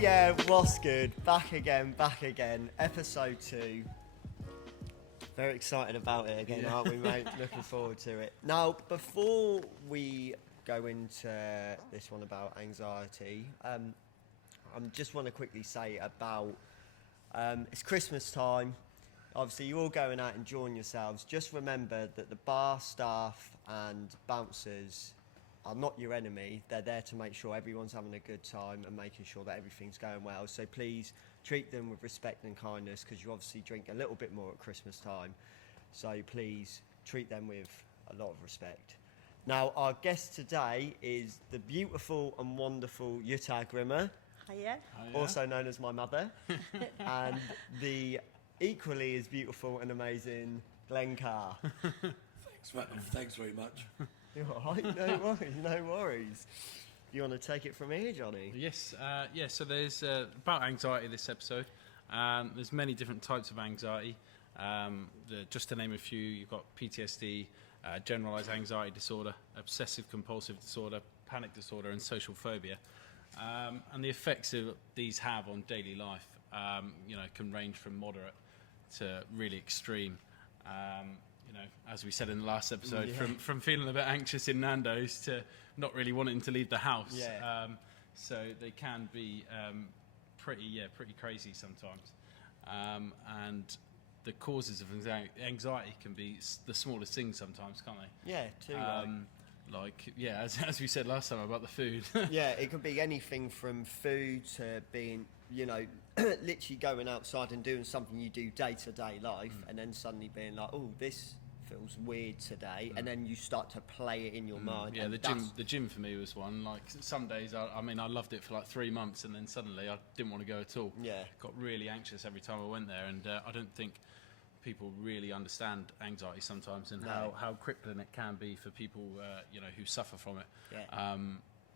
Yeah, what's good? Back again. Episode 2. Very excited about it again, aren't we, mate? Looking forward to it. Now, before we go into this one about anxiety, I just want to quickly say about it's Christmas time. Obviously, you're all going out enjoying yourselves. Just remember that the bar staff and bouncers are not your enemy. They're there to make sure everyone's having a good time and making sure that everything's going well. So please treat them with respect and kindness, because you obviously drink a little bit more at Christmas time. So please treat them with a lot of respect. Now, our guest today is the beautiful and wonderful Jutta Grimmer, Hiya. also known as my mother, and the equally as beautiful and amazing Glen Carr. Thanks very much. You're all right, no worries. You want to take it from here, Jonny? Yes, so there's about anxiety this episode. There's many different types of anxiety. Just to name a few, you've got PTSD, generalised anxiety disorder, obsessive compulsive disorder, panic disorder and social phobia. And the effects that these have on daily life, can range from moderate to really extreme. As we said in the last episode, from feeling a bit anxious in Nando's to not really wanting to leave the house. Yeah. So they can be pretty crazy sometimes. And the causes of anxiety can be the smallest things sometimes, can't they? Yeah, too right. As we said last time about the food. Yeah, it could be anything from food to being, literally going outside and doing something you do day-to-day life, and then suddenly being like, oh, this feels weird today, and then you start to play it in your mind. Yeah, the gym for me was one. Like some days, I loved it for like 3 months, and then suddenly I didn't want to go at all. Yeah, got really anxious every time I went there, and I don't think people really understand anxiety sometimes, and how crippling it can be for people who suffer from it. Yeah.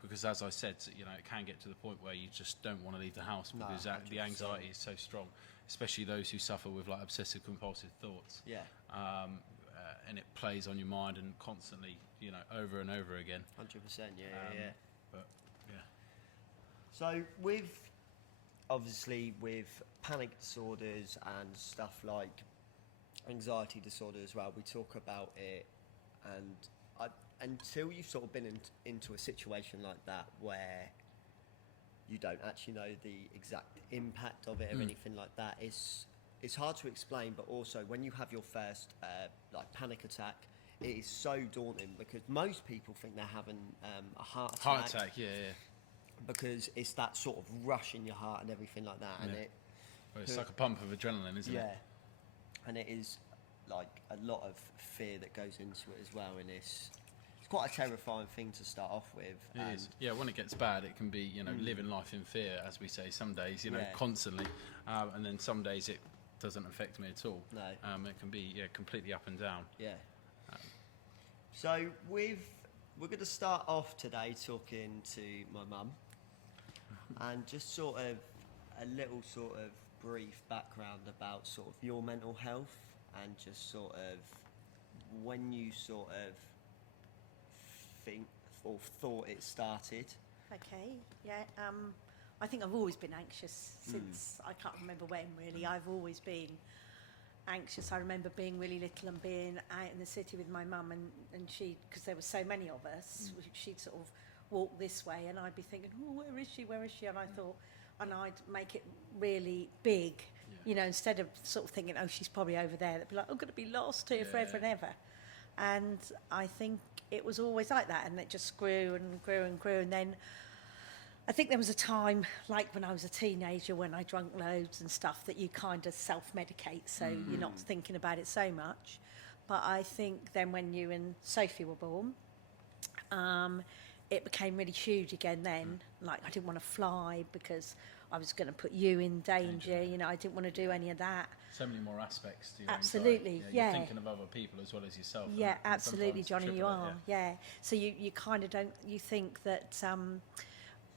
Because as I said, it can get to the point where you just don't want to leave the house because the anxiety is so strong, especially those who suffer with like obsessive compulsive thoughts. Yeah. And it plays on your mind and constantly, over and over again. 100%, yeah. But yeah. So with panic disorders and stuff like anxiety disorder as well, we talk about it, and until you've sort of been into a situation like that where you don't actually know the exact impact of it or anything like that, it's hard to explain. But also when you have your first panic attack, it is so daunting, because most people think they're having a heart attack. Yeah. Because it's that sort of rush in your heart and everything like that, and it's like a pump of adrenaline, isn't it? Yeah, and it is like a lot of fear that goes into it as well, and it's quite a terrifying thing to start off with. It is. Yeah, when it gets bad, it can be living life in fear, as we say. Some days, constantly, and then some days it doesn't affect me at all. No, it can be completely up and down. Yeah. So we're going to start off today talking to my mum, and just sort of a little sort of brief background about sort of your mental health, and just sort of when you sort of think or thought it started. Okay, yeah. I think I've always been anxious since I can't remember when, really. I've always been anxious. I remember being really little and being out in the city with my mum, and she, because there were so many of us, she'd sort of walk this way, and I'd be thinking, oh, where is she? And I thought, and I'd make it really big, instead of sort of thinking, oh, she's probably over there. They'd be like, I'm going to be lost here forever and ever. And I think it was always like that, and it just grew and grew and grew. And then I think there was a time, like when I was a teenager, when I drank loads and stuff, that you kind of self-medicate, so you're not thinking about it so much. But I think then when you and Sophie were born, it became really huge again then. Like, I didn't want to fly because I was going to put you in danger. I didn't want to do any of that. So many more aspects to your absolutely, anxiety. You're thinking of other people as well as yourself. Yeah, absolutely, Jonny, you are. Yeah. So you kind of don't. You think that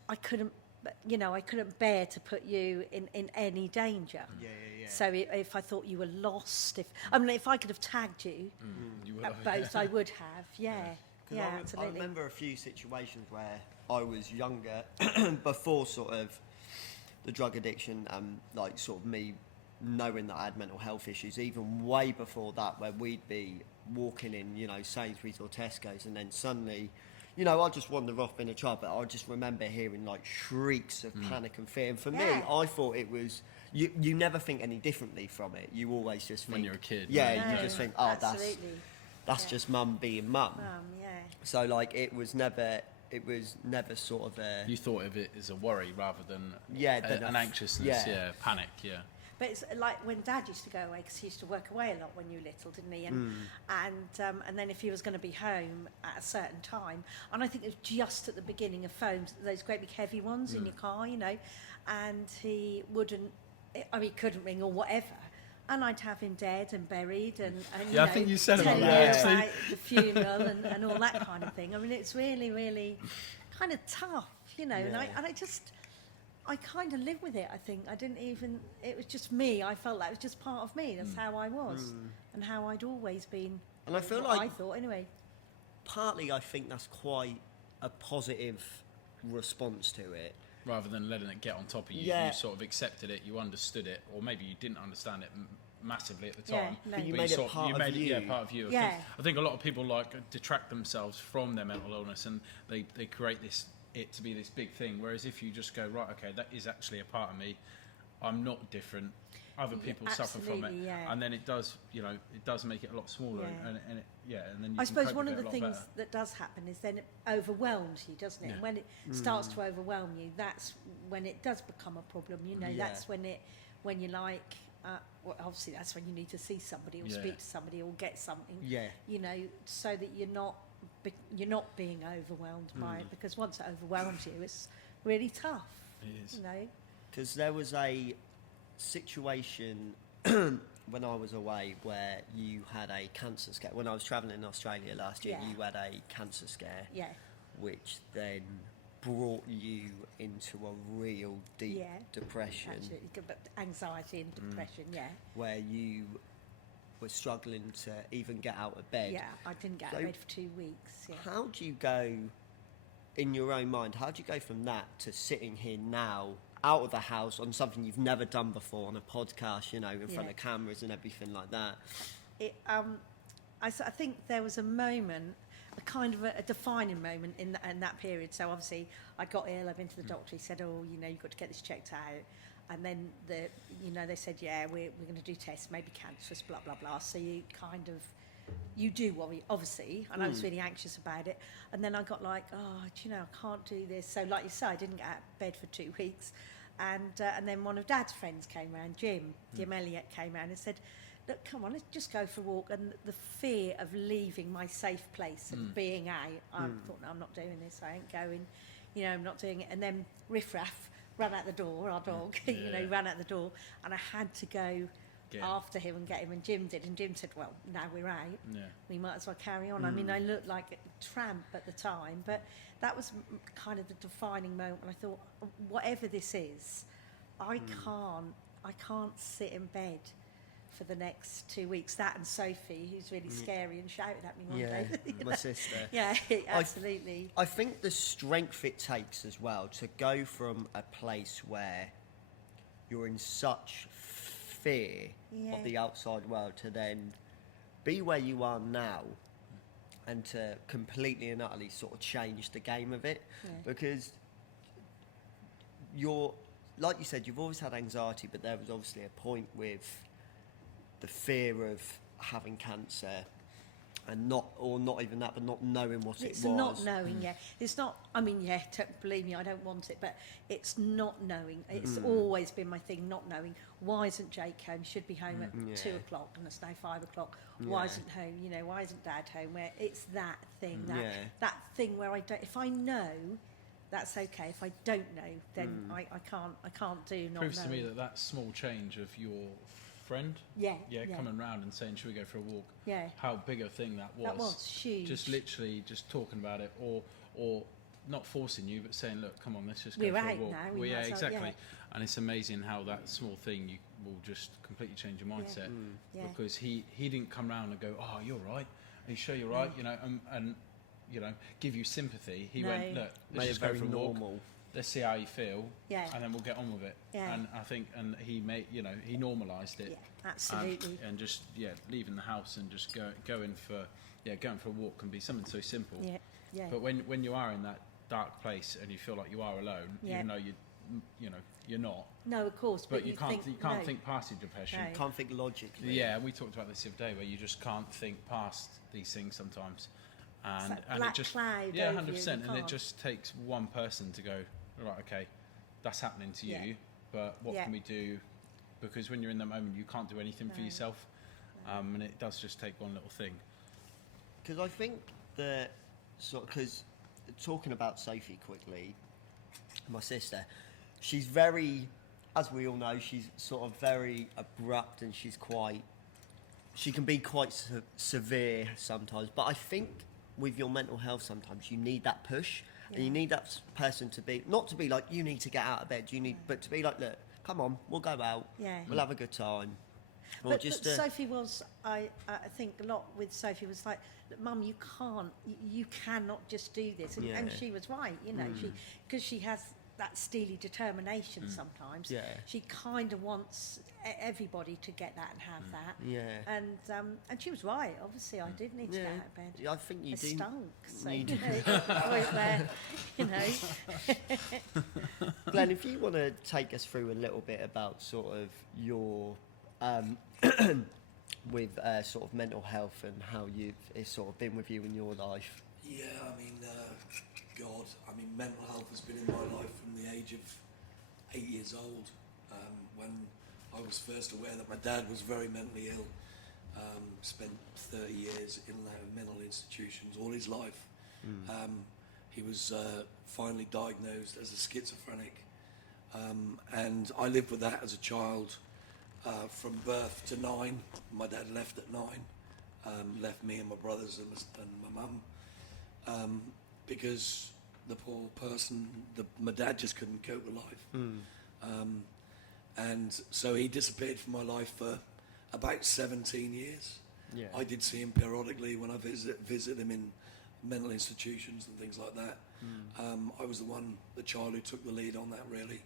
I couldn't bear to put you in any danger. Yeah. So if I thought you were lost, if I could have tagged you, both, I would have. Yeah. Yeah, absolutely. I remember a few situations where I was younger, before sort of the drug addiction and like sort of me knowing that I had mental health issues, even way before that, where we'd be walking in, you know, Sainsbury's or Tesco's, and then suddenly, you know, I just wander off being a child, but I just remember hearing like shrieks of panic and fear. And for me, I thought it was, you never think any differently from it. You always just think... When you're a kid. Yeah, No, you just think, oh, absolutely. that's just mum being mum. Yeah. So, like, it was never sort of a... You thought of it as a worry rather than than an anxiousness, yeah. Panic, But it's like when Dad used to go away, because he used to work away a lot when you were little, didn't he? And then if he was going to be home at a certain time, and I think it was just at the beginning of phones, those great big heavy ones in your car, you know, and he wouldn't, I mean, he couldn't ring or whatever. And I'd have him dead and buried and you know, I think you said about telling that, me actually. about the funeral and all that kind of thing. I mean, it's really, really kind of tough, you know, and I kind of live with it, I think. I didn't even... It was just me. I felt that it was just part of me. That's how I was and how I'd always been. And I feel what like... I thought, anyway. Partly, I think that's quite a positive response to it. Rather than letting it get on top of you, you sort of accepted it, you understood it, or maybe you didn't understand it massively at the time. No. But you made it part of you. Yeah, part of you. Yeah. I think a lot of people like detract themselves from their mental illness, and they create it to be this big thing. Whereas if you just go, right, okay, that is actually a part of me. I'm not different. Other people suffer from it, and then it does, you know, it does make it a lot smaller, and then you I can suppose cope one with of it the a lot things better. that does happen is then it overwhelms you, doesn't it? Yeah. And when it starts to overwhelm you, that's when it does become a problem. You know, that's when you're like, well, obviously that's when you need to see somebody or speak to somebody or get something. Yeah. You know, so that you're not being overwhelmed by it, because once it overwhelms you, it's really tough. It is. You know. Because there was a situation when I was away where you had a cancer scare. When I was travelling in Australia last year, you had a cancer scare, which then brought you into a real deep depression. Absolutely, but anxiety and depression, where you were struggling to even get out of bed. Yeah, I didn't get out of bed for 2 weeks. Yeah. How do you go, in your own mind, how do you go from that to sitting here now, out of the house, on something you've never done before, on a podcast, you know, in front of cameras and everything like that? I think there was a moment, a kind of a defining moment in that period. So obviously I got ill, I've been to the doctor, he said, oh, you know, you've got to get this checked out. And then, they said, yeah, we're going to do tests, maybe cancerous, blah, blah, blah. So you do worry, obviously, and I was really anxious about it. And then I got like, oh, do you know, I can't do this. So like you say, I didn't get out of bed for 2 weeks. And then one of Dad's friends came round, Jim Elliott came round and said, look, come on, let's just go for a walk. And the fear of leaving my safe place and being out, I thought, no, I'm not doing this, I ain't going, you know, I'm not doing it. And then Riff Raff ran out the door, our dog, you know, ran out the door, and I had to go after him and get him, and Jim did, and Jim said, well, now we're out, we might as well carry on. I mean, I looked like a tramp at the time, but that was kind of the defining moment when I thought, whatever this is, I can't sit in bed for the next 2 weeks. That and Sophie, who's really scary and shouted at me one day. My sister. Yeah, absolutely. I think the strength it takes as well to go from a place where you're in such fear of the outside world to then be where you are now and to completely and utterly sort of change the game of it, because you're, like you said, you've always had anxiety, but there was obviously a point with the fear of having cancer and not even that, but not knowing what it was. It's not knowing, It's not, I mean, believe me, I don't want it, but it's not knowing. It's always been my thing, not knowing. Why isn't Jake home? He should be home at 2 o'clock and it's now 5 o'clock. Why isn't home? You know, why isn't Dad home? Where it's that thing, that thing where I don't, if I know, that's okay. If I don't know, then I can't do not Proves knowing. to me that small change of your friend, coming round and saying, should we go for a walk? Yeah. How big a thing that was. That was huge. Just literally just talking about it, or not forcing you, but saying, look, come on, let's just We're go for out a walk. now, Well, yeah, might as well, exactly. And it's amazing how that small thing you will just completely change your mindset, because he didn't come round and go, oh, you're right. Are you sure you're right? You know, and you know, give you sympathy. He went, look, let's just go for a walk. let's see how you feel, Yeah. and then we'll get on with it. Yeah. And I think, and he he normalised it. Yeah, absolutely. And just leaving the house and just going for a walk can be something so simple. Yeah, yeah. But when you are in that dark place and you feel like you are alone, Yeah. even though you're not. No, of course. But you can't no. think past your depression. No. Can't think logically. Yeah, we talked about this the other day, where you just can't think past these things sometimes, and that and black it just cloud yeah, over you, 100%, you and it can't. just takes one person to go, right, okay, that's happening to Yeah. you, but what Yeah. can we do? Because when you're in that moment, you can't do anything for No. yourself, and it does just take one little thing. Because I think that because talking about Sophie quickly, my sister, she's very, as we all know, she's sort of very abrupt, and she can be quite severe sometimes. But I think with your mental health, sometimes you need that push, and you need that person to be, not to be like, you need to get out of bed, but to be like, look, come on, we'll go out, we'll have a good time. Or But just Sophie was, I think a lot with Sophie was like, look, Mum, you cannot just do this. And she was right, because she has that steely determination sometimes. Yeah. She kind of wants everybody to get that and have that. Yeah. And she was right. Obviously, I did need to get out of bed. I think you I do. stunk. So, you you do. know, point there, Glenn, if you want to take us through a little bit about sort of your with sort of mental health and how it's sort of been with you in your life. Yeah, I mean, mental health has been in my life from the age of 8 years old, when I was first aware that my dad was very mentally ill. Spent 30 years in and out of mental institutions all his life. He was finally diagnosed as a schizophrenic, and I lived with that as a child from birth to 9. My dad left at 9, left me and my brothers and my mum, because the poor person, my dad just couldn't cope with life. And so he disappeared from my life for about 17 years. Yeah. I did see him periodically when I visit him in mental institutions and things like that. I was the child who took the lead on that, really.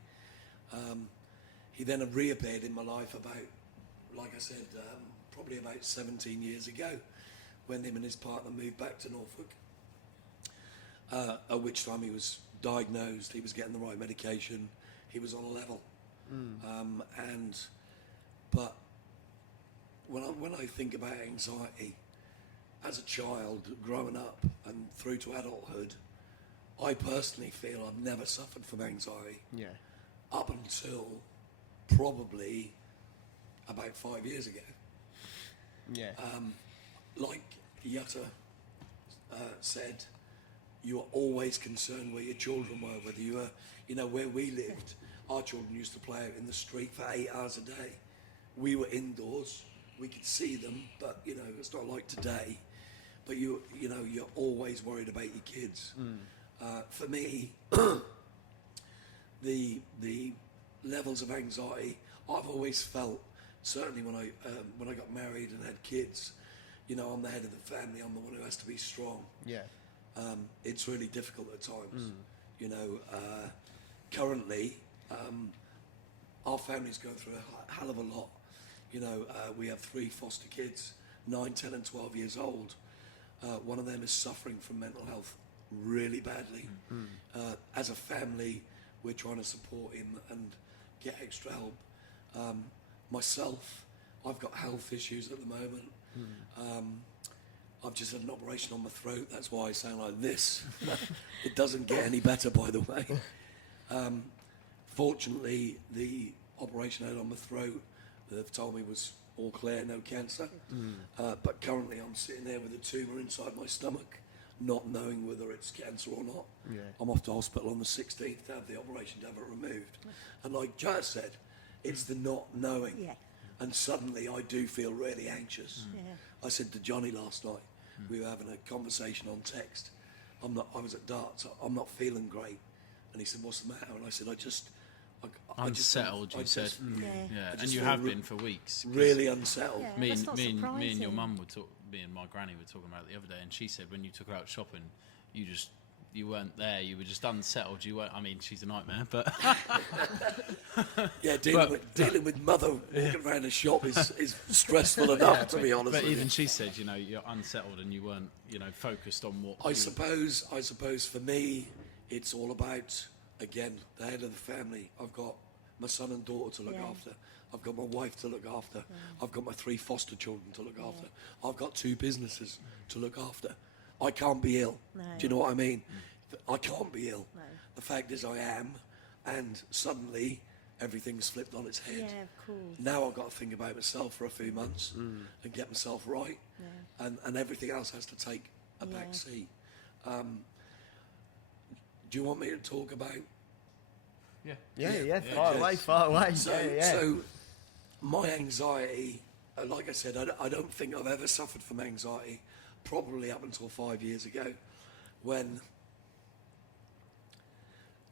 He then reappeared in my life about, like I said, probably about 17 years ago, when him and his partner moved back to Norfolk, at which time he was diagnosed, he was getting the right medication, he was on a level. But when I think about anxiety, as a child growing up and through to adulthood, I personally feel I've never suffered from anxiety. Yeah. Up until probably about 5 years ago. Yeah. Like Jutta said, you are always concerned where your children were, whether you were, where we lived, our children used to play out in the street for 8 hours a day. We were indoors, we could see them, but, it's not like today. But you're always worried about your kids. For me, the levels of anxiety I've always felt, certainly when I got married and had kids, I'm the head of the family, I'm the one who has to be strong. Yeah. It's really difficult at times. Currently, our family's going through a hell of a lot. We have 3 foster kids, 9, 10 and 12 years old. One of them is suffering from mental health really badly. As a family, we're trying to support him and get extra help. Myself, I've got health issues at the moment. I've just had an operation on my throat, that's why I sound like this. It doesn't get any better, by the way. Fortunately, the operation I had on my throat, they've told me was all clear, no cancer. But currently I'm sitting there with a tumour inside my stomach, not knowing whether it's cancer or not. Yeah. I'm off to hospital on the 16th to have the operation to have it removed. And like Jutta said, it's the not knowing. Yeah. And suddenly I do feel really anxious. Yeah. I said to Jonny last night, we were having a conversation on text. I was at darts, I'm not feeling great. And he said, what's the matter? And I said, Unsettled, you said. Yeah. Yeah, I and just you feel have been for weeks. 'Cause really unsettled. Yeah. Me That's and, not me, and, me and your surprising. mum me and my granny were talking about it the other day, and she said when you took her out shopping, you just you weren't there. You were just unsettled. You weren't. I mean, she's a nightmare, but Yeah, dealing with mother walking around the shop is stressful enough, to be honest But with even you. she said, you know, you're unsettled and you weren't, you know, focused on what. I suppose for me, it's all about, again, the head of the family. I've got my son and daughter to look after. I've got my wife to look after. I've got my 3 foster children to look after. I've got 2 businesses to look after. I can't be ill. No. Do you know what I mean? I can't be ill. No. The fact is I am, and suddenly everything's flipped on its head. Yeah, of course. Now I've got to think about myself for a few months and get myself right, and everything else has to take a back seat. Do you want me to talk about? Yeah, far away. So my anxiety, like I said, I don't think I've ever suffered from anxiety, probably up until 5 years ago, when,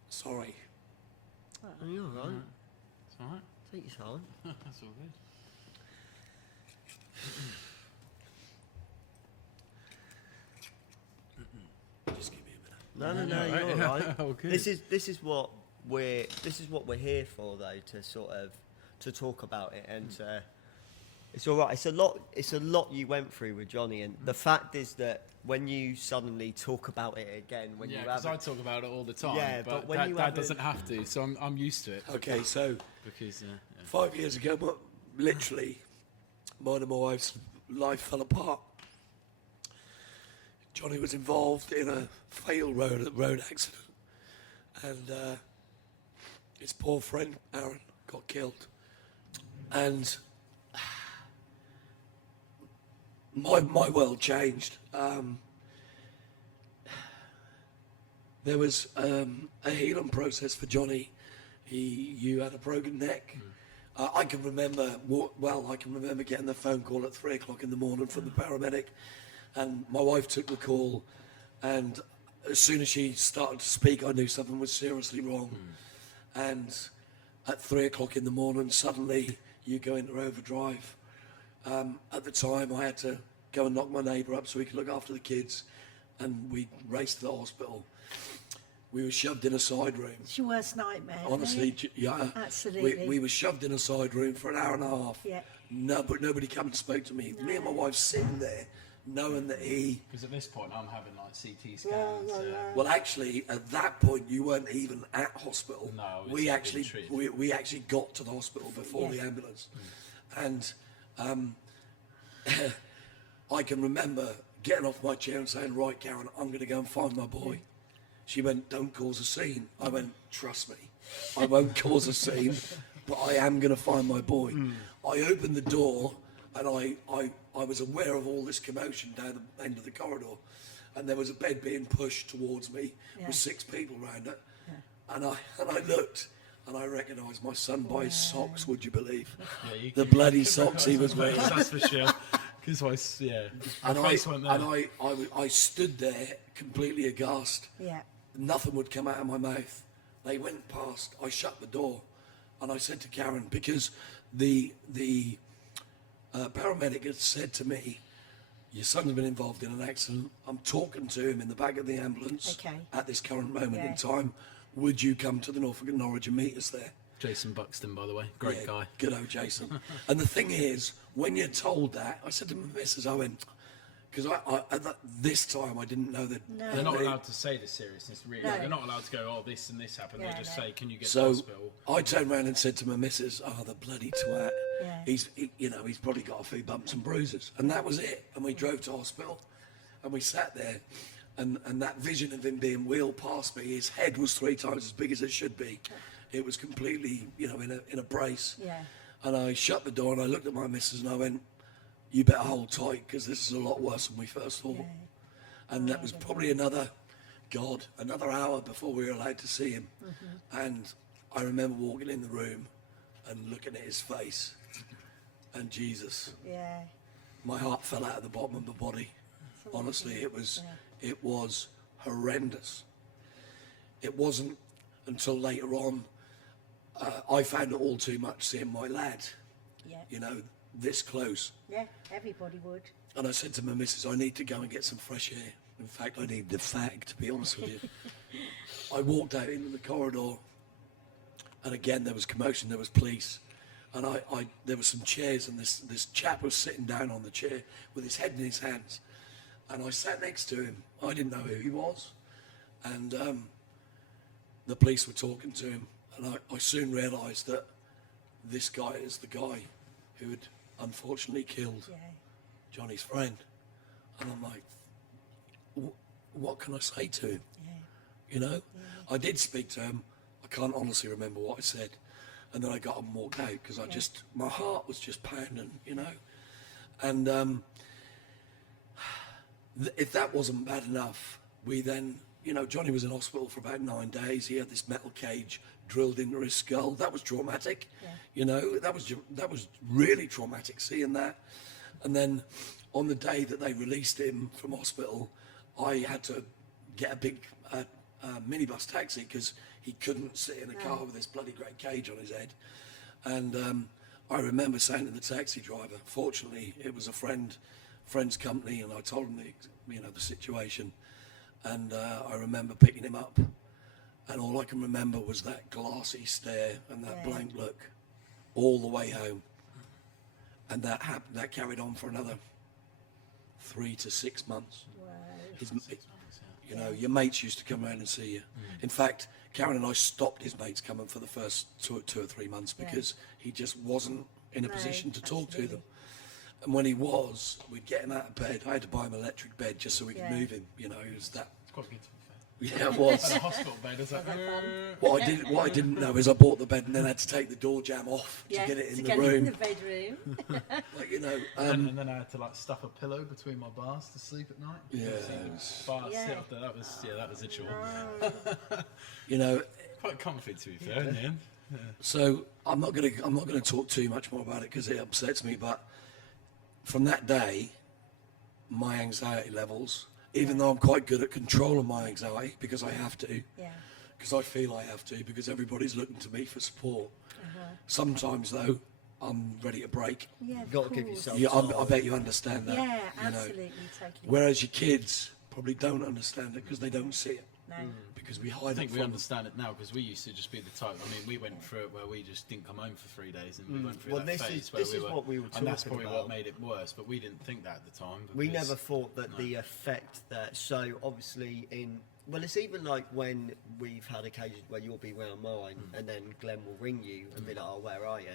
sorry, You're all right. It's all right. Take your time. That's all good. just give me a minute. No, you're all right. Oh, good. This is what we're here for, though, to sort of to talk about it, and it's all right. It's a lot you went through with Jonny, and the fact is that when you suddenly talk about it again, when you because have I talk about it all the time. Yeah, but when Dad, you Dad have it- doesn't have to, so I'm used to it. Okay, so Because 5 years ago, literally, mine and my wife's life fell apart. Jonny was involved in a fatal road accident, and his poor friend Aaron got killed. And my world changed. There was a healing process for Jonny. You had a broken neck. I can remember, I can remember getting the phone call at 3 o'clock in the morning from the paramedic, and my wife took the call, and as soon as she started to speak, I knew something was seriously wrong. And at 3 o'clock in the morning, suddenly you go into overdrive. At the time, I had to go and knock my neighbour up so he could look after the kids, and we raced to the hospital. We were shoved in a side room. It's your worst nightmare. Honestly, yeah. Absolutely. We were shoved in a side room for an hour and a half. Yeah. No, but nobody came and spoke to me. Me and my wife sitting there, knowing that because at this point I'm having like CT scans. Well, actually, at that point, you weren't even at hospital. No, I was we being actually treated. we actually got to the hospital before the ambulance, and I can remember getting off my chair and saying, "Right, Karen, I'm going to go and find my boy." She went, "Don't cause a scene." I went, "Trust me, I won't cause a scene, but I am going to find my boy." I opened the door, and I was aware of all this commotion down the end of the corridor, and there was a bed being pushed towards me with 6 people around it, and I looked, and I recognised my son by his socks. Would you believe the bloody socks he was wearing? That's for sure. Because And face went there. I stood there completely aghast. Yeah. Nothing would come out of my mouth. They went past. I shut the door, and I said to Karen, because the paramedic had said to me, "Your son's been involved in an accident. I'm talking to him in the back of the ambulance at this current moment in time. Would you come to the Norfolk and Norwich and meet us there?" Jason Buxton, by the way, great guy. Good old Jason. And the thing is, when you're told that, I said to my missus, I went, because this time I didn't know that. No. They're not allowed to say the seriousness, really. No. They're not allowed to go, "Oh, this and this happened." Yeah, they just no. say, "Can you get to So hospital?" I turned around and said to my missus, "Oh, the bloody twat. Yeah. He's probably got a few bumps and bruises." And that was it. And we drove to hospital, and we sat there, and that vision of him being wheeled past me, his head was 3 times as big as it should be. It was completely, in a brace. Yeah. And I shut the door and I looked at my missus and I went, "You better hold tight, because this is a lot worse than we first thought." And that was probably another hour before we were allowed to see him. And I remember walking in the room and looking at his face, and Jesus, Yeah. my heart fell out of the bottom of my body. Honestly, it was horrendous. It wasn't until later on I found it all too much seeing my lad, Yeah. this close. Yeah. Everybody would. And I said to my missus, "I need to go and get some fresh air." In fact, I need the fact, to be honest with you. I walked out into the corridor, and again there was commotion, there was police, and there were some chairs, and this chap was sitting down on the chair with his head in his hands, and I sat next to him. I didn't know who he was, and the police were talking to him, and I soon realised that this guy is the guy who had unfortunately killed Jonny's friend. And I'm like, what can I say to him? You know? I did speak to him. I can't honestly remember what I said. And then I got up and walked out because my heart was just pounding, you know? And if that wasn't bad enough, we then, you know, Jonny was in hospital for about 9 days. He had this metal cage drilled into his skull. That was traumatic. You know, that was really traumatic seeing that. And then on the day that they released him from hospital, I had to get a big minibus taxi because he couldn't sit in a car with this bloody great cage on his head. And I remember saying to the taxi driver, fortunately it was a friend's company, and I told him the situation. And I remember picking him up, and all I can remember was that glassy stare and that blank look all the way home. And that carried on for another 3 to 6 months. You know, your mates used to come around and see you. In fact, Karen and I stopped his mates coming for the first 2 or 3 months because he just wasn't in a position to talk to them. And when he was, we'd get him out of bed. I had to buy him an electric bed just so we could move him. You know, it was that. It's quite good to be fair. Yeah, it was. At a hospital bed, is that What I didn't know is I bought the bed and then had to take the door jamb off to get it in the room. In the bedroom. Like, you know, and then I had to like stuff a pillow between my bars to sleep at night. Sit up there. That was a chore. you know, Quite comfy to be fair in the end. so I'm not gonna talk too much more about it because it upsets me. But from that day, my anxiety levels, even though I'm quite good at controlling my anxiety because I have to, because I feel I have to, because everybody's looking to me for support. Sometimes though, I'm ready to break. You've got to give yourself I bet you understand that. Yeah, you know. absolutely, totally. Whereas your kids probably don't understand it because they don't see it. No. Because we hide I it think we from them. understand it now because we used to just be the type. I mean, we went through it where we just didn't come home for 3 days, and we went through that phase where this is what we were and that's talking probably about. what made it worse. But we didn't think that at the time. We because- never thought that the effect that, so obviously it's even like when we've had occasions where you'll be round mine and then Glen will ring you and be like, oh, where are you?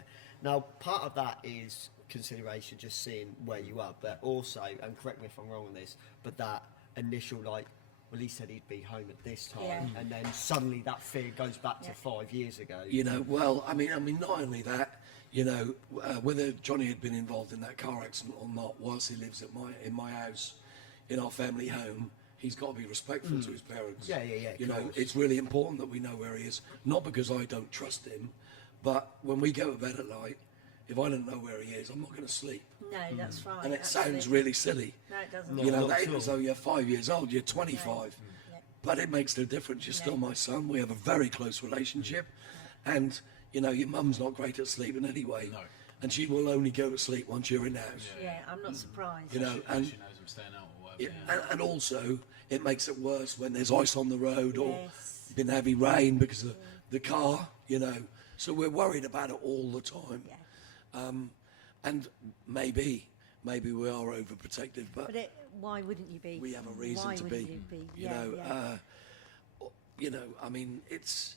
Now, part of that is consideration, just seeing where you are, but also, and correct me if I'm wrong on this, but that initial like, well, he said he'd be home at this time, and then suddenly that fear goes back to 5 years ago. You know, well, I mean, not only that, you know, whether Jonny had been involved in that car accident or not, whilst he lives in my house, in our family home, he's got to be respectful to his parents. Yeah. You know, it's really important that we know where he is, not because I don't trust him, but when we go to bed at night, if I don't know where he is, I'm not going to sleep. No, that's right. And it absolutely. sounds really silly. No, it doesn't. You know, not that at ain't as all. though you're 5 years old, you're 25. But it makes no difference. You're still my son. We have a very close relationship. And, you know, your mum's not great at sleeping anyway. No. And she will only go to sleep once you're in the house. Yeah, I'm not surprised. You know, and, She knows I'm staying out or whatever. and also, it makes it worse when there's ice on the road or Yes. been heavy rain because of the car, you know. So we're worried about it all the time. Yeah. And maybe we are overprotective, but Why wouldn't you be? we have a reason Why to wouldn't be. you be? You know, I mean, it's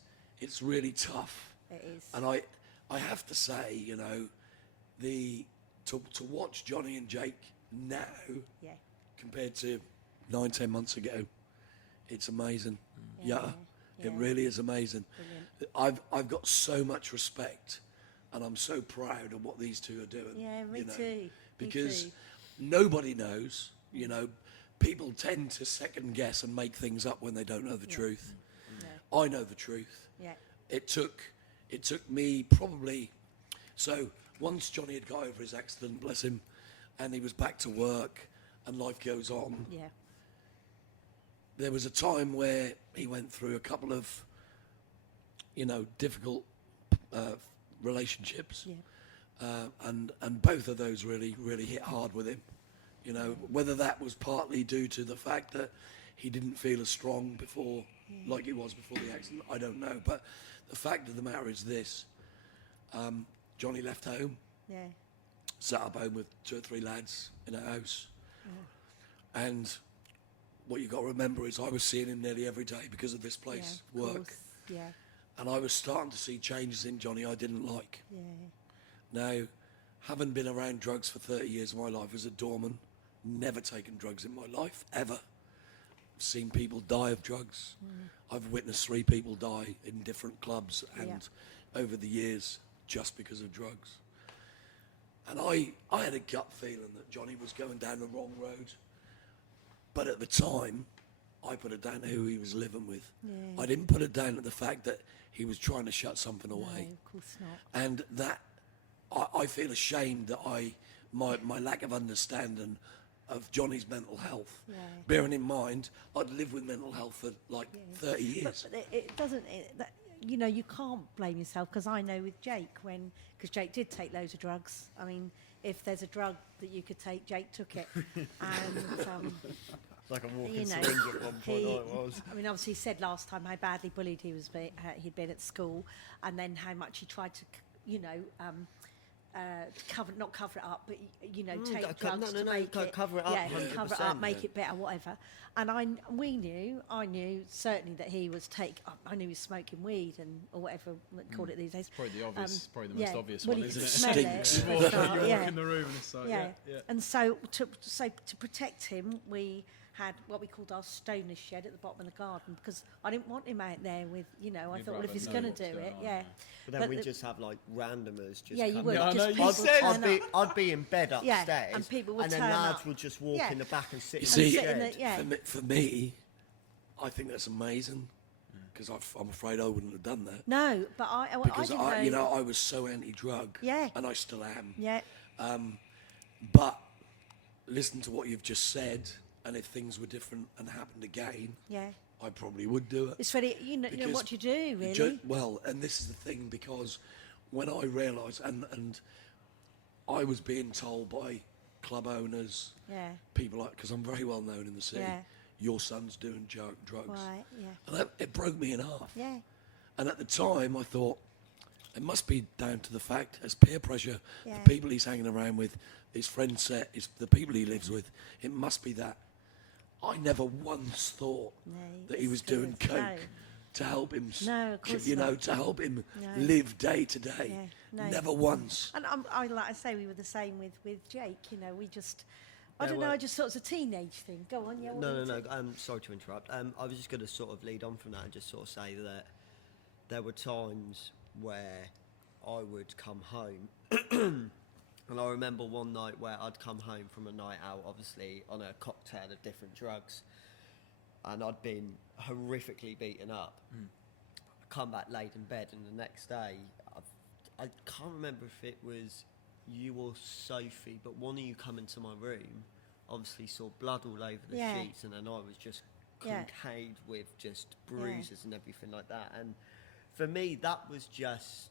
really tough. It is. And I have to say, you know, to watch Jonny and Jake now Yeah. compared to 9-10 months ago, it's amazing. Yeah, It yeah. really is amazing. Brilliant. I've got so much respect, and I'm so proud of what these two are doing. Yeah, me you know, too. Because Me too. nobody knows. You know, people tend to second guess and make things up when they don't know the truth. No. I know the truth. Yeah. It took me probably, so once Jonny had got over his accident, bless him, and he was back to work and life goes on, Yeah. there was a time where he went through a couple of, you know, difficult relationships. Yeah. And both of those really hit hard with him. You know, whether that was partly due to the fact that he didn't feel as strong before, like he was before the accident. I don't know. But the fact of the matter is this. Jonny left home, sat up home with 2 or 3 lads in a house. And what you got to remember is I was seeing him nearly every day because of this place, work. Course. Yeah. And I was starting to see changes in Jonny I didn't like. Yeah. Now, having been around drugs for 30 years of my life as a doorman, never taken drugs in my life, ever. I've seen people die of drugs. I've witnessed 3 people die in different clubs and over the years just because of drugs. And I had a gut feeling that Jonny was going down the wrong road. But at the time, I put it down to who he was living with. I didn't put it down to the fact that he was trying to shut something away. No, of course not. And that, I feel ashamed that my lack of understanding of Jonny's mental health. Bearing in mind, I'd lived with mental health for like 30 years. But it doesn't, you know, you can't blame yourself, because I know with Jake, because Jake did take loads of drugs. I mean, if there's a drug that you could take, Jake took it. And Like a walking you know, syringe at one point, it was. I mean, obviously he said last time how badly bullied he'd been at school, and then how much he tried to, you know, not cover it up, but you know, take drugs to make it. Cover it up. Yeah, 100%, cover it up, make it better, whatever. And I knew certainly that he was I knew he was smoking weed or whatever they call it these days. Probably the obvious, probably the most obvious well, one, you isn't could it? smell Stinks. it. You walk in the room and it's like, Yeah. yeah. And so to protect him, we had what we called our stoner shed at the bottom of the garden, because I didn't want him out there with, you know, I You'd thought, well, if rather he's know going to what's do going it, on, yeah. yeah. But then we'd just have like randomers just Yeah, you come would. in. Yeah, I know, Just you people said. turn up. I'd be in bed Yeah, upstairs, and people would then turn lads up. would just walk Yeah. in the back and sit You in see, the sit in shed. the- yeah. For me, I think that's amazing, because I'm afraid I wouldn't have done that. No, but I Because didn't know. you know, I was so anti-drug, Yeah. and I still am. Yeah, But listen to what you've just said, and if things were different and happened again, yeah. I probably would do it. It's really, you know Because what you do, really. Well, and this is the thing, because when I realised, and I was being told by club owners, Yeah. people like, because I'm very well known in the city, Yeah. your son's doing drugs. Right, yeah. And it broke me in half. Yeah. And at the time, I thought, it must be down to the fact, as peer pressure, Yeah. the people he's hanging around with, his friend set, the people he lives with, it must be that. I never once thought No, that he was it's doing good. coke No. to help him, No, of course you know, not. to help him No. live day to day. Yeah, no. Never once. And I like I say, we were the same with Jake. You know, we just, I Yeah, don't know. well- I just thought it was a teenage thing. Go on, yeah. what were No, you no, saying? no. Sorry to interrupt. I was just going to sort of lead on from that and just sort of say that there were times where I would come home, and I remember one night where I'd come home from a night out, obviously on a cocktail of different drugs, and I'd been horrifically beaten up. I come back laid in bed, and the next day, I can't remember if it was you or Sophie, but one of you come into my room, obviously saw blood all over the Yeah. sheets, and then I was just Yeah. concaved with just bruises and everything like that. And for me, that was just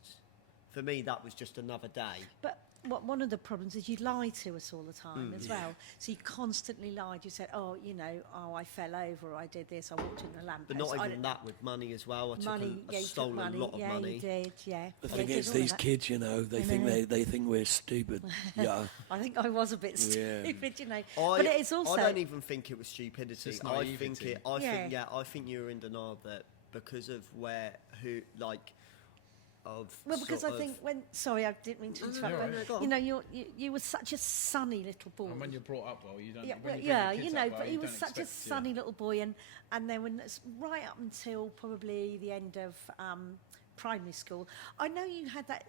another day. But one of the problems is you lie to us all the time as well. So you constantly lied. You said, oh, you know, I fell over, or I did this, I walked in the lamppost. But not I even don't- that, with money as well. I Money, took yeah, I you took stole money. a lot of Yeah, money. you did, yeah. The Yeah, thing you did is, all of these that. kids, you know, they think they think we're stupid. Yeah. I think I was a bit Yeah. stupid, you know. But it's also... I don't even think it was stupidity. just I naivety. think I think you were in denial that because of Well, because I sort think of- sorry, I didn't mean to interrupt, you're but right. Go on. you know, you were such a sunny little boy. And when you're brought up well, you don't. Yeah, when well, you bring yeah, your kids you know, up well, but he you was don't such a expect- sunny little boy, and then when right up until probably the end of primary school, I know you had that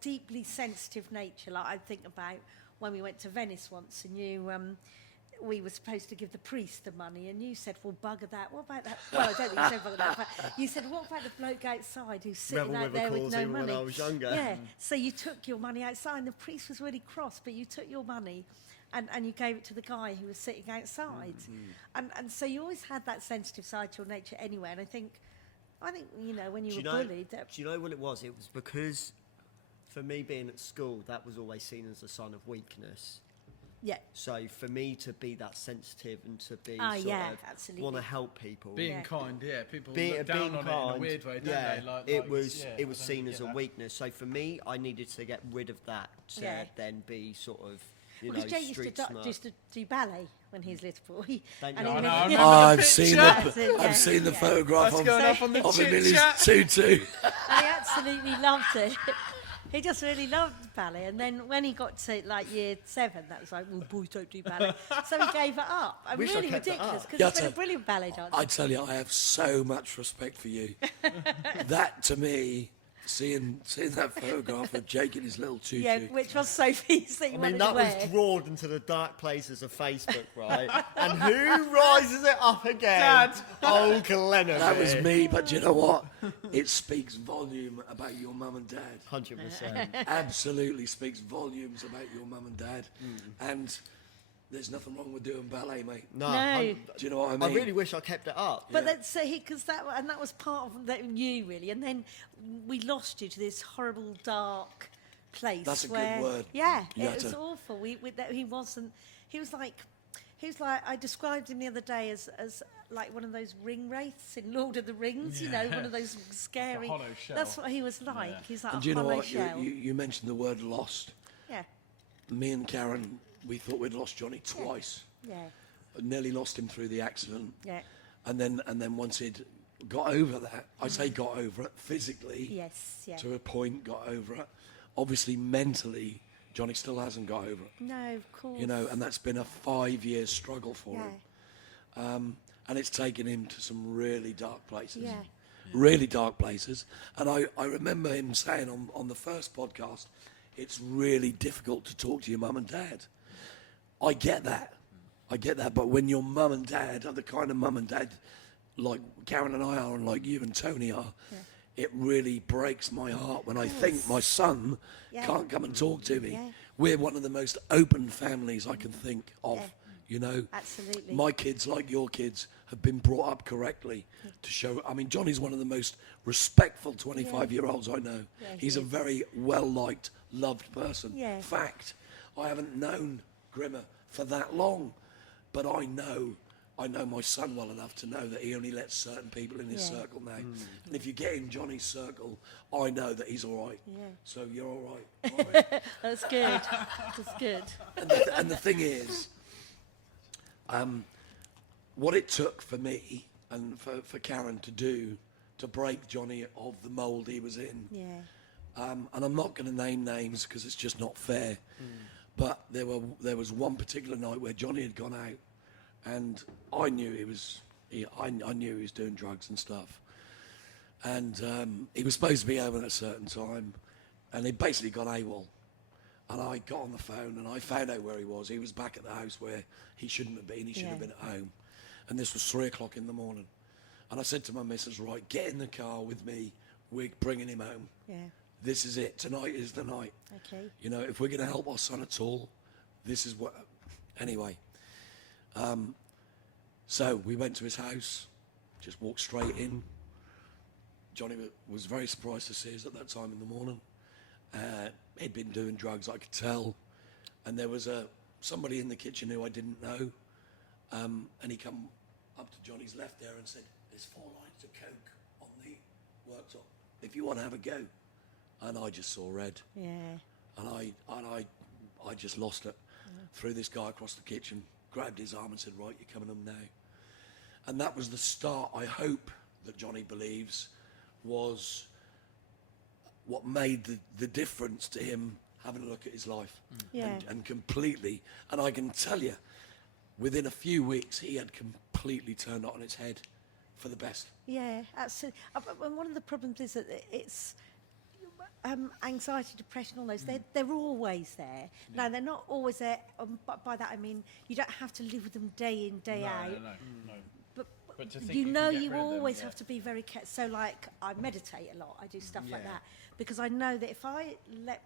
deeply sensitive nature. Like I think about when we went to Venice once, and we were supposed to give the priest the money, and you said, well, bugger that. What about that? Well, I don't think you said bugger that, but you said, what about the bloke outside who's sitting Rebel out with a there with cause no even when money? I was younger. Yeah, so you took your money outside, and the priest was really cross, but you took your money and you gave it to the guy who was sitting outside. And so you always had that sensitive side to your nature anyway, and I think, you know, when you were bullied... Do you know what it was? It was because, for me being at school, that was always seen as a sign of weakness. Yeah. So for me to be that sensitive and to be absolutely. want to help people, Being kind, people being look down on kind, it in a weird way, don't they? it was I seen don't as a get that. weakness. So for me, I needed to get rid of that to then be sort of, Because Jay street smart. used to do ballet when he was a little boy. Don't And you? he I know, really- I remember the I've seen picture. I've seen the photograph That's going up on the of him in chit his chat. tutu. And he absolutely loved it. He just really loved ballet. And then when he got to like year 7, that was like, well, boys don't do ballet. So he gave it up. And Wish I really kept it ridiculous up. because he's been a Jutta, brilliant ballet dancer. I tell you, I have so much respect for you. That to me, seeing that photograph of Jake in his little tutu. Yeah, which was Sophie's that you I wanted mean, to that wear. was drawn into the dark places of Facebook, right? And who rises it up again? Dad. Oh, Glen. That was me, but you know what? It speaks volume about your mum and dad. 100%. Absolutely speaks volumes about your mum and dad. And there's nothing wrong with doing ballet, mate. No. No. Do you know what I mean? I really wish I kept it up. But then, so because that was part of that you really, and then we lost you to this horrible dark place. That's a good where, word. Yeah, it was Jutta. awful. He wasn't. He was like I described him the other day as like one of those ring wraiths in Lord of the Rings. You know, one of those scary. hollow shell. That's what he was like. Yeah. He's like And a do you know hollow what? shell. You mentioned the word lost. Yeah, Me and Karen, we thought we'd lost Johnny twice. yeah, Nearly lost him through the accident. yeah. And then once he'd got over that, I say got over it physically, Yes, yeah. to a point, got over it. Obviously, mentally, Johnny still hasn't got over it. No, of course. You know, and that's been a 5-year struggle for Yeah, him. And it's taken him to some really dark places. yeah. Really dark places. And I remember him saying on the first podcast, it's really difficult to talk to your mum and dad. I get that. But when your mum and dad are the kind of mum and dad like Karen and I are and like you and Tony are, it really breaks my heart when I think my son Yeah. can't come and talk to me. Yeah. We're one of the most open families I can think of, Yeah. you know. Absolutely. My kids, like your kids, have been brought up correctly to show. I mean, Johnny's one of the most respectful 25-year-olds I know. Yeah, he He's a is. very well-liked, loved person. Yeah. Fact, I haven't known Grimmer for that long, but I know my son well enough to know that he only lets certain people in his Yeah. circle now. And if you get in Johnny's circle, I know that he's all right. Yeah. So you're all right. All right. That's good. That's good. And the thing is, what it took for me and for Karen to do to break Johnny of the mould he was in, Yeah. and I'm not going to name names because it's just not fair, but there was one particular night where Johnny had gone out, and I knew I knew he was doing drugs and stuff, and he was supposed to be home at a certain time, and he basically got AWOL. And I got on the phone and I found out where he was. He was back at the house where he shouldn't have been. He should have Yeah. been at home. And this was 3 o'clock in the morning. And I said to my missus, right, get in the car with me. We're bringing him home. Yeah. This is it. Tonight is the night. Okay. You know, if we're going to help our son at all, this is what... Anyway. So we went to his house, just walked straight in. Johnny was very surprised to see us at that time in the morning. He'd been doing drugs, I could tell. And there was somebody in the kitchen who I didn't know. And he come up to Johnny's left there and said, there's 4 lines of coke on the worktop, if you want to have a go. And I just saw red. Yeah. And I just lost it. Threw this guy across the kitchen, grabbed his arm and said, right, you're coming home now. And that was the start, I hope, that Johnny believes was what made the difference to him having a look at his life. Yeah. And completely, and I can tell you, within a few weeks, he had completely turned it on its head for the best. Yeah, absolutely. And one of the problems is that it's anxiety, depression, all those. They're always there. No, they're not always there. But by that I mean you don't have to live with them day in, day out. No. But to think you you know can get you rid of them, always yeah. have to be very careful. So like I meditate a lot. I do stuff like Yeah. that because I know that if I let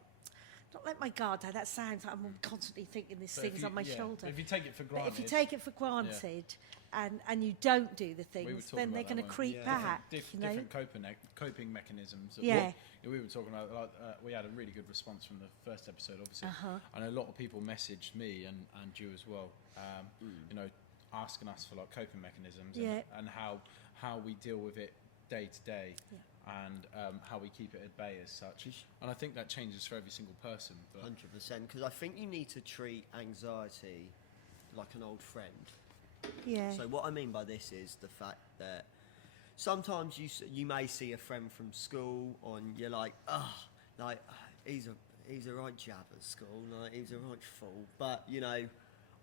not let my guard down. That sounds like I'm constantly thinking this So if thing's you- on my yeah, shoulder. If you take it for But granted, if you take it for granted and you don't do the We were things, talking then they're about that, going to weren't we? creep Yeah. back. you know? different coping mechanisms. Yeah. We were talking about. Like, we had a really good response from the first episode. Obviously, Uh-huh. I know a lot of people messaged me and you as well. You know, asking us for like coping mechanisms Yeah. and how we deal with it day to day. And how we keep it at bay as such. And I think that changes for every single person. But 100%, because I think you need to treat anxiety like an old friend. Yeah. So what I mean by this is the fact that sometimes you may see a friend from school and you're like, he's a right jab at school, like he's a right fool, but you know,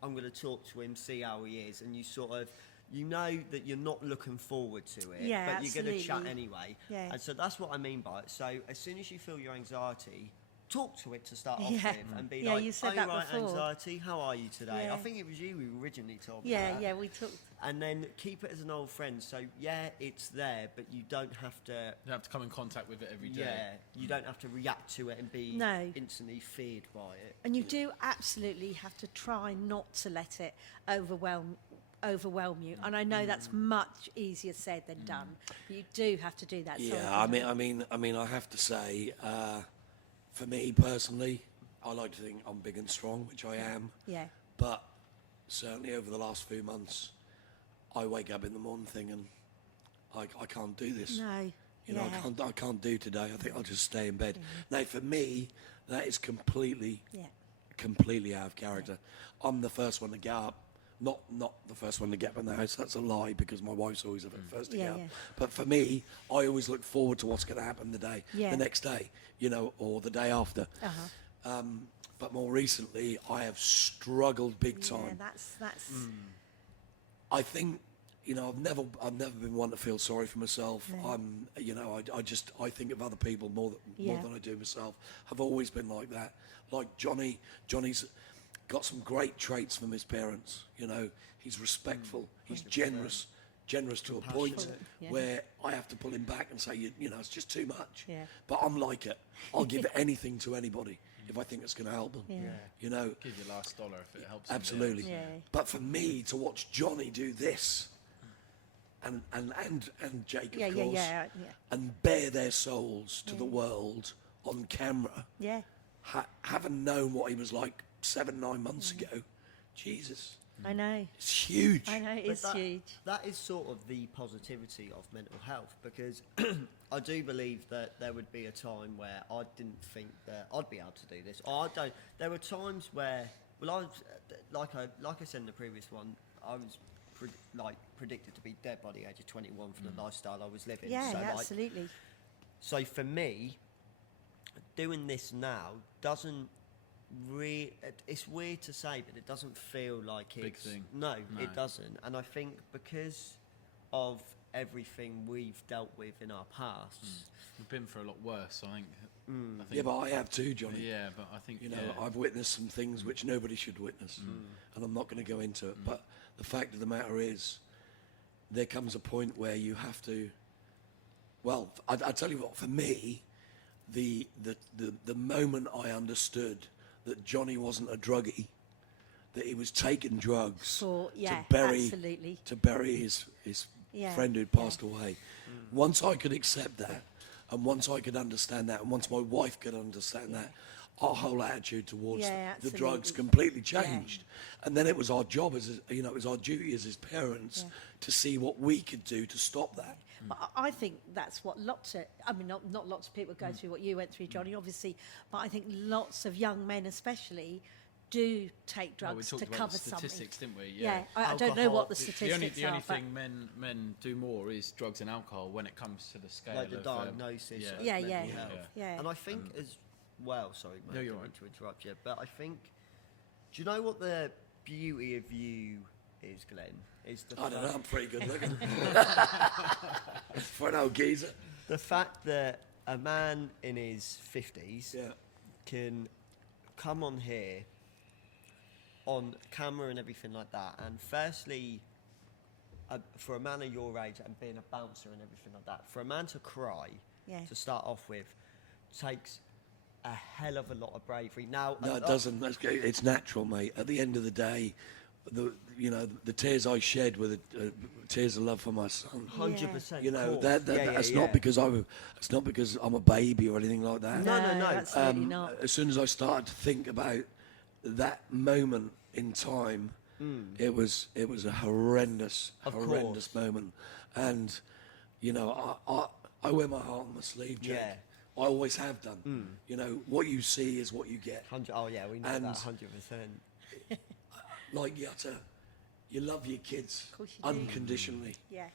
I'm going to talk to him, see how he is, and you sort of, you know that you're not looking forward to it, Yeah, but you're going to chat absolutely. anyway. Yeah. And so that's what I mean by it. So as soon as you feel your anxiety, talk to it to start off Yeah. with and be Yeah, like, you said "Are that you right, before." anxiety? How are you today?" Yeah. I think it was you who originally told me Yeah, that. yeah, we talked. And then keep it as an old friend. So yeah, it's there, but you don't have to. you have to come in contact with it every day. Yeah, you don't have to react to it and be No. instantly feared by it. And you do absolutely have to try not to let it overwhelm you. And I know that's much easier said than done. But you do have to do that. Yeah, Sorry, I mean, I have to say, for me personally, I like to think I'm big and strong, which I am. Yeah. But certainly over the last few months, I wake up in the morning thinking, I can't do this. No. You know, I can't do today. I think I'll just stay in bed. Now, for me, that is completely out of character. I'm the first one to get up. Not the first one to get up in the house. That's a lie, because my wife's always the first to get up. Yeah. But for me, I always look forward to what's going to happen the next day, you know, or the day after. Uh-huh. But more recently, I have struggled big Yeah, time. that's I think, you know, I've never been one to feel sorry for myself. No. You know, I think of other people more than I do myself. I've always been like that. Like Johnny's got some great traits from his parents. You know, he's respectful, he's generous to a point Yeah. where I have to pull him back and say, you know, it's just too much. Yeah. But I'm like it. I'll give anything to anybody if I think it's going to help them. Yeah. You know, Give your last dollar if it helps. somebody absolutely. else. Yeah. But for me to watch Johnny do this, and Jake, of course, yeah. and bare their souls to the world on camera, Yeah. having known what he was like 7-9 months ago, Jesus, I know. it's huge. I know, But it's huge. That is sort of the positivity of mental health, because I do believe that there would be a time where I didn't think that I'd be able to do this. I don't. There were times where, well, I was like I said in the previous one, I was predicted to be dead by the age of 21 for the lifestyle I was living. Yeah, so, absolutely. So for me, doing this now doesn't it's weird to say, but it doesn't feel like Big it's thing. No, No. it doesn't. And I think because of everything we've dealt with in our past, We've been for a lot worse, I think. I think Yeah, but I have too, Johnny. yeah, but I think You know, yeah. I've witnessed some things which nobody should witness, and I'm not going to go into it. But the fact of the matter is, there comes a point where you have to. Well, I tell you what. For me, the moment I understood that Johnny wasn't a druggie, that he was taking drugs Absolutely. to bury his Yeah, friend who'd passed away. Once I could accept that, and once I could understand that, and once my wife could understand that, our whole attitude towards Yeah, the drugs absolutely. completely changed. And then it was our job it was our duty as his parents to see what we could do to stop that. But I think that's what not lots of people go through what you went through, Johnny, obviously, but I think lots of young men especially do take Well, we drugs talked to about cover the something. statistics, didn't we? Yeah, I don't know what the The statistics only are, but thing men do more is drugs and alcohol when it comes to the scale like the of diagnosis yeah. of Yeah, mental yeah. health. Yeah. And I think as well, sorry, mate, No, I you're didn't right. mean to interrupt you, but I think, do you know what the beauty of you is, Glenn? Is the I don't know, fact- I'm pretty good looking. For an old geezer. the fact that a man in his 50s Yeah. can come on here on camera and everything like that, and firstly, for a man of your age and being a bouncer and everything like that, for a man to cry Yeah. to start off with takes a hell of a lot of bravery. Now, No, it doesn't. It's natural, mate. At the end of the day, the tears I shed were the tears of love for my son. 100%. You know, course. that's not because it's not because I'm a baby or anything like that. No. Absolutely not. As soon as I started to think about that moment in time, it was a horrendous moment. And I wear my heart on my sleeve, Jake. Yeah. I always have done. You know, what you see is what you get. Oh yeah, we know And- that 100%. Like Jutta, you love your kids Of course you do. unconditionally. Yeah.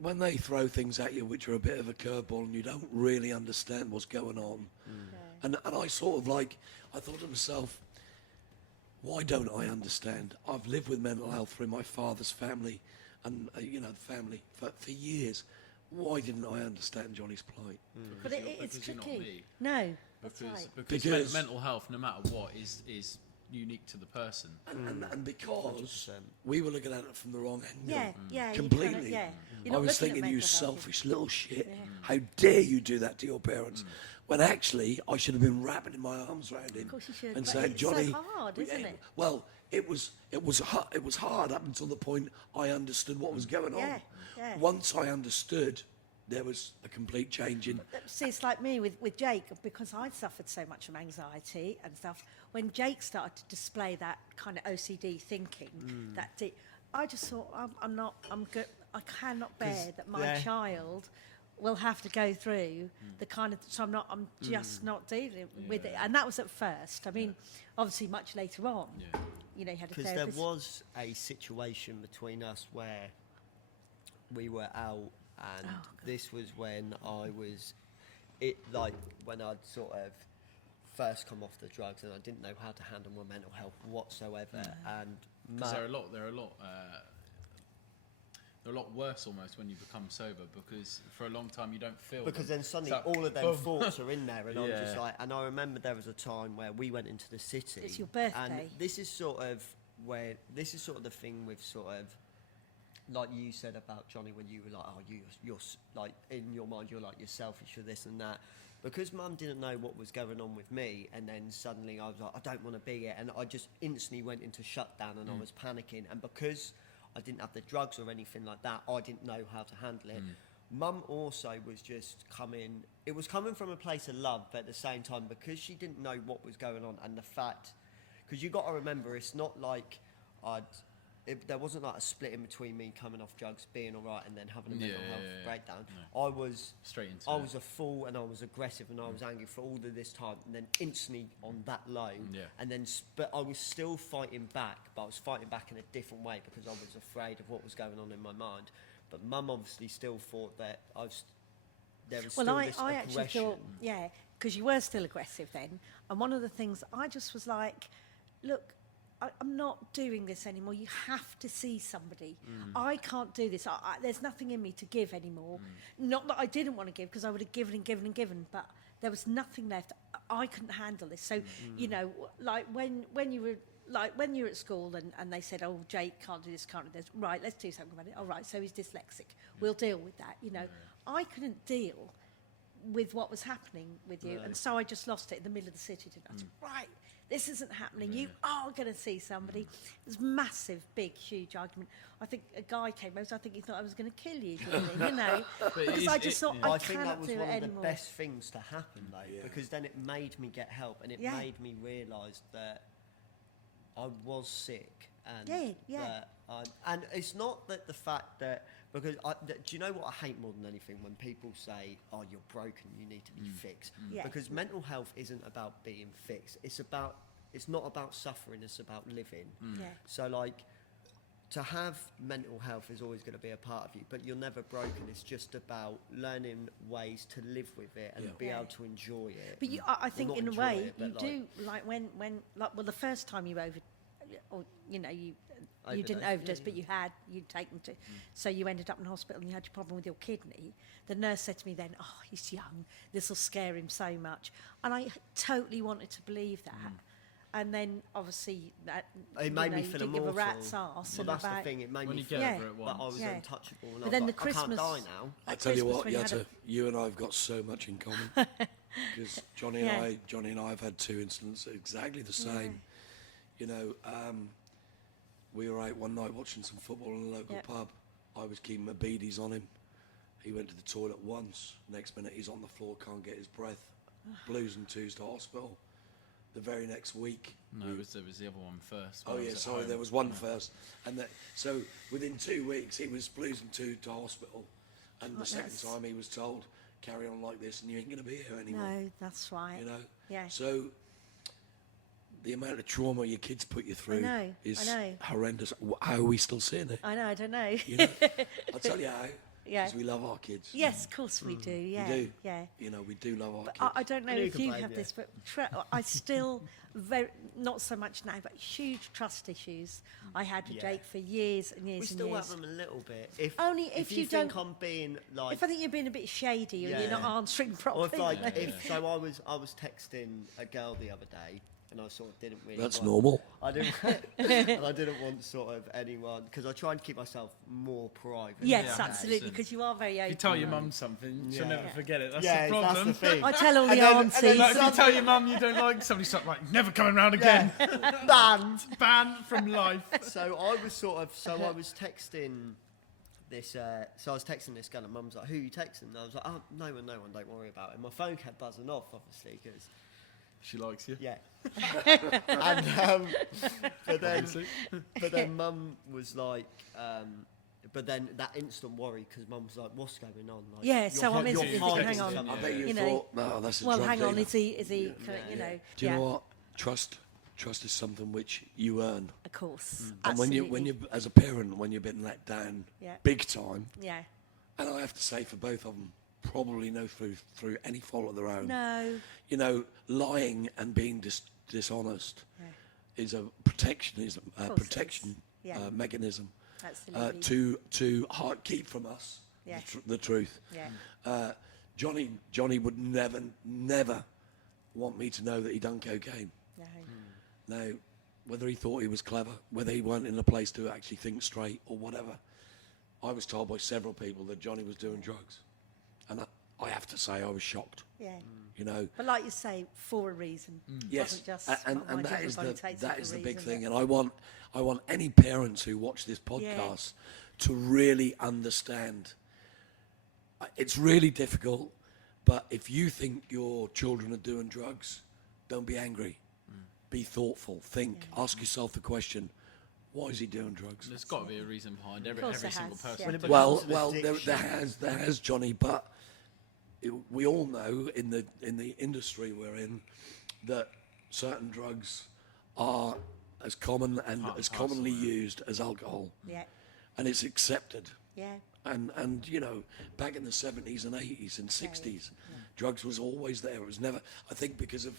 When they throw things at you which are a bit of a curveball and you don't really understand what's going on, and I sort of I thought to myself, why don't I understand? I've lived with mental health through my father's family and the family for years. Why didn't I understand Johnny's plight? But it's because you're not tricky. me. No, that's Because, right. Because- mental health, no matter what, is unique to the person. And because we were looking at it from the wrong angle. Yeah. Completely. You're I not was looking at thinking, you mental health. selfish little shit. How dare you do that to your parents? When actually, I should have been wrapping my arms around him Of course you should. and But saying, it's so Johnny, hard, isn't it? Well, it was hard up until the point I understood what was going on. Yeah. Once I understood, there was a complete change in. See, it's like me with Jake, because I'd suffered so much from anxiety and stuff. When Jake started to display that kind of OCD thinking, I just thought, I'm good. I cannot bear that my child will have to go through the kind of, so I'm just not dealing with it. And that was at first. I mean, obviously much later on, you had a Because there therapist. was a situation between us where we were out, and this was when when I'd sort of first come off the drugs, and I didn't know how to handle my mental health whatsoever. And Because they're a lot worse almost when you become sober, because for a long time you don't feel because them. then suddenly It's like, all of them boom. thoughts are in there, and I'm just Yeah. like, and I remember there was a time where we went into the city. It's your birthday. And this is sort of the thing with sort of, like you said about Johnny, when you were like, oh, you're like, in your mind, you're like, you're selfish for this and that. Because Mum didn't know what was going on with me, and then suddenly I was like, I don't want to be here, and I just instantly went into shutdown, and I was panicking, and because I didn't have the drugs or anything like that, I didn't know how to handle it. Mum also was just coming, it was coming from a place of love, but at the same time, because she didn't know what was going on, and the fact, because you got to remember, it's not like there wasn't like a split in between me coming off drugs, being all right, and then having a mental health breakdown. No. I was Straight into I it. was a fool, and I was aggressive, and I was angry for all of this time, and then instantly on that low, and then but I was still fighting back, but I was fighting back in a different way because I was afraid of what was going on in my mind. But Mum obviously still thought that there was still this I aggression. actually thought, because you were still aggressive then. And one of the things I just was like, look, I'm not doing this anymore. You have to see somebody. I can't do this. There's nothing in me to give anymore. Not that I didn't want to give, because I would have given and given and given, but there was nothing left. I couldn't handle this. So, like when you were, like when you're at school and they said, oh, Jake can't do this, can't do this. Right, let's do something about it. All right, so he's dyslexic. We'll deal with that. I couldn't deal with what was happening with you. And so I just lost it in the middle of the city. I said, right, this isn't happening. You are going to see somebody. It was massive, big, huge argument. I think a guy came over, I think he thought I was going to kill you, Jonny, because I just thought, I think that cannot was do it one of the anymore. best things to happen, though, because then it made me get help, and it made me realise that I was sick, and that and it's not that the fact that, because do you know what I hate more than anything? When people say, oh, you're broken, you need to be fixed. Yeah. Because mental health isn't about being fixed. It's not about suffering, it's about living. Yeah. So like, to have mental health is always going to be a part of you, but you're never broken. It's just about learning ways to live with it and be able to enjoy it. But I think not in a enjoy way it, but you do, like when the first time you you didn't overdose, but you'd taken to, so you ended up in hospital and you had your problem with your kidney. The nurse said to me then, oh, he's young, this will scare him so much, and I totally wanted to believe that. And then obviously that It made me feel didn't give a immortal. rat's arse. Well, and that's the about, thing. It made When me you feel get Yeah. over it that once. I was Yeah. untouchable. And But I then was the like, I can't Christmas- die now. I At tell you Christmas what, when you had Jutta, you and I have got so much in common. because Jonny and I have had 2 incidents exactly the same. You know, we were out one night watching some football in a local pub. I was keeping my beadies on him. He went to the toilet once. Next minute, he's on the floor, can't get his breath. Blues and twos to hospital. The very next week. No, it was the other one first. Oh yeah, sorry, there was one first, and so within 2 weeks he was blues and two to hospital, and the second time he was told, "Carry on like this, and you ain't going to be here anymore." No, that's right. You know. Yeah. So the amount of trauma your kids put you through is horrendous. How are we still seeing it? I know. I don't know. You know? I'll tell you how. Yeah. Because we love our kids. Yes, of course we do. Yeah. We do. Yeah. You know, we do love our But kids. I don't know And who if can you blame have you? this, but I still not so much now, but huge trust issues I had with Yeah. Jake for years and years We and still years. have them a little bit. If Only if you think don't- I'm being like, If I think you're being a bit shady or you're not Yeah. answering or properly, if like, Yeah. if so, I was texting a girl the other day, and I sort of didn't really. That's want, normal. I didn't, and I didn't want sort of anyone because I try and keep myself more private. yes, Yeah. absolutely, Yeah. because you are very If open. you tell your mum something, she'll Yeah. never forget it. That's Yeah, the problem. that's the thing. I tell all the And then- and aunties. then Like, if you tell your mum you don't like somebody, start like never coming round again. Banned. Banned from life. So I was texting this. So I was texting this girl, and Mum's like, "Who are you texting?" And I was like, "Oh, no one. Don't worry about it." My phone kept buzzing off, obviously, because She likes you. yeah. And but then Mum was like. But then that instant worry because Mum was like, "What's going on?" Like, Yeah, you're so I'm hi- instantly you're thinking, hiding hang on. something. I bet you, You know, thought, no, that's a Well, drug hang on, dealer. is he you know? Do you know what? Trust is something which you earn. Of course. And Absolutely. when you as a parent, when you've been let down Yeah. big time, Yeah. and I have to say for both of them, probably no through any fault of their own. No. You know, lying and being dishonest Yeah. is a protectionism, Of course it is. protection Yeah. mechanism Absolutely. to keep from us Yeah. the truth. Yeah. Jonny would never want me to know that he done cocaine. No. Now, whether he thought he was clever, whether he weren't in a place to actually think straight or whatever, I was told by several people that Jonny was doing drugs. And I have to say I was shocked, Yeah. you know. But like you say, for a reason. Yes, Wasn't just, and "Oh, my that dear, is everybody takes it that for is a the big reason," thing. but- And I want any parents who watch this podcast to really understand. It's really difficult, but if you think your children are doing drugs, don't be angry. Be thoughtful. Think. Ask yourself the question: why is he doing drugs? There's got to be a reason behind every course there single has, person. yeah. But Well, it's an there addiction. has Jonny, but we all know in the industry we're in that certain drugs are as common and Part and as parcel, commonly yeah. used as alcohol, Yeah. and it's accepted. Yeah. And you know, back in the 70s and 80s and 60s, drugs was always there. It was never. I think because of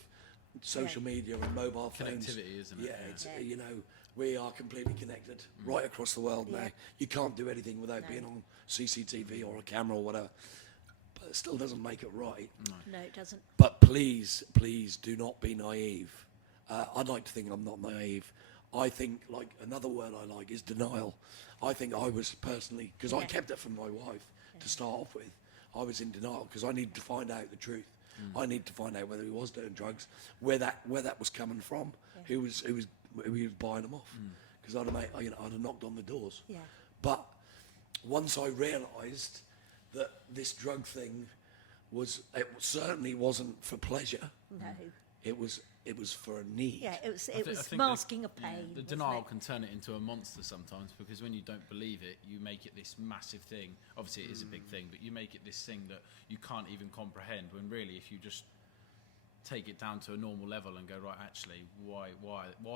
social media and mobile phones. Connectivity, isn't it? Yeah, Yeah. it's Yeah. you know, we are completely connected right across the world now. Yeah. You can't do anything without No. being on CCTV or a camera or whatever. But it still doesn't make it right. No, it doesn't. But please do not be naive. I'd like to think I'm not naive. I think, like, another word I like is denial. I think I was personally, because I Yeah. kept it from my wife to start off with, I was in denial because I needed to find out the truth. I needed to find out whether he was doing drugs, where that was coming from, who was buying them off. Because I'd have knocked on the doors. Yeah. But once I realised that this drug thing it certainly wasn't for pleasure. No. It was for a need. Yeah, it was I think masking a pain. The wasn't denial it? can turn it into a monster sometimes because when you don't believe it, you make it this massive thing. Obviously, it is a big thing, but you make it this thing that you can't even comprehend. When really, if you just take it down to a normal level and go, right, actually, why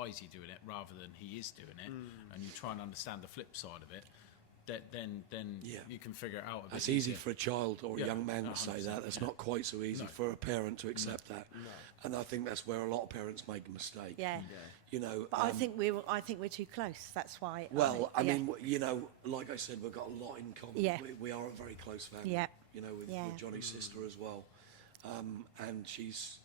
is he doing it rather than he is doing it, and you try and understand the flip side of it, then Yeah. you can figure it out. A bit It's easy easier. for a child or a Yeah, young man to say 100%, that. That's yeah. not quite so easy No. for a parent to accept that. And I think that's where a lot of parents make a mistake. Yeah. You know. But I think we're too close. That's why. Well, I yeah. mean, you know, like I said, we've got a lot in common. Yeah. We are a very close family. Yeah. You know, with Yeah. Jonny's sister as well, and she's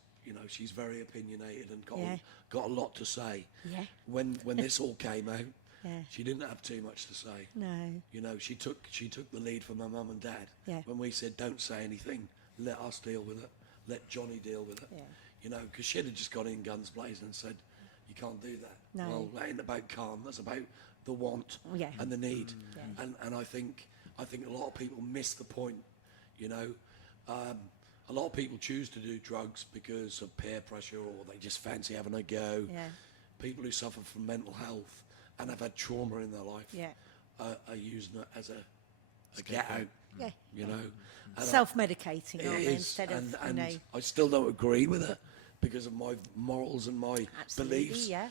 very opinionated and Yeah. got a lot to say. Yeah. When this all came out, Yeah. she didn't have too much to say. No. You know, she took the lead from my mum and dad. Yeah. When we said, don't say anything, let us deal with it. let Jonny deal with it. Yeah. You know, because she'd have just gone in guns blazing and said, you can't do that. No. Well, that ain't about calm. That's about the want Yeah. and the need. Yeah. And I think a lot of people miss the point. You know, a lot of people choose to do drugs because of peer pressure, or they just fancy having a go. Yeah. People who suffer from mental health and have had trauma in their life Yeah. are using it as a get out. Yeah. You know, and Self-medicating, it aren't they? is, Instead of, and you know. I still don't agree with it because of my morals and my Absolutely, beliefs. yeah.